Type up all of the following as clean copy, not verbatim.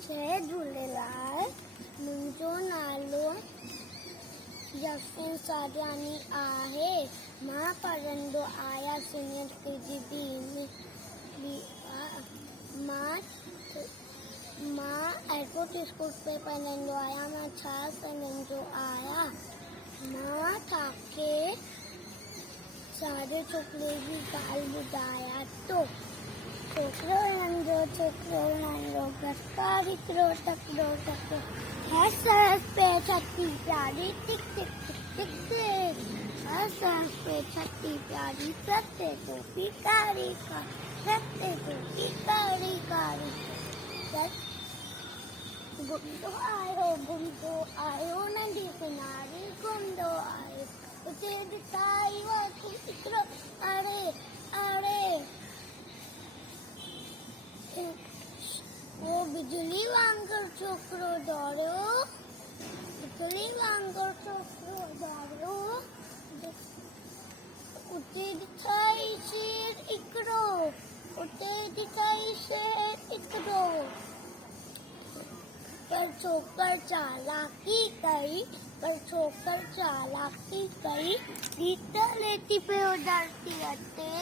जय झूलेलाल। मुंहिंजो नालो यशविन साधवानी आहे। मां पढ़ंदो आहियां सीनियर KG में। मां एयरपोर्ट स्कूल पे पढ़ंदो आहियां। मां 6 सालनि जो आहियां। मां तव्हांखे सारे छोकिरे जी ॻाल्हि ॿुधायां थो। छोकिरो नंढो घसका हिकिड़ो तकिड़ो है सरस पे छठी प्यारी टिक टिक टिक टिक है सरस पे छठी प्यारी सत्ते टोपी कारी का सत्ते टोपी कारी कारी घुमदो आयो नंढी किनारे घुमदो आयो उते दिखाई वठी हिकिड़ो अड़े वो बिजली वांगुरु छोकिरो दौड़ियो। उते ॾिठई शेर हिकिड़ो पर छोकर चालाकी कई गीत लेती पियो डरती अटे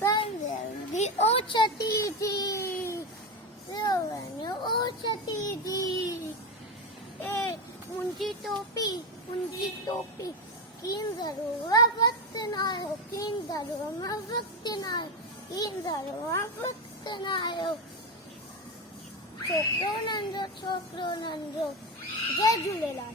पर जल्दी ओछती थी मुंहिंजी टोपी कीन ज़रूरत वक्त न आयो छोकिरो नंढो जय झूलेलाल।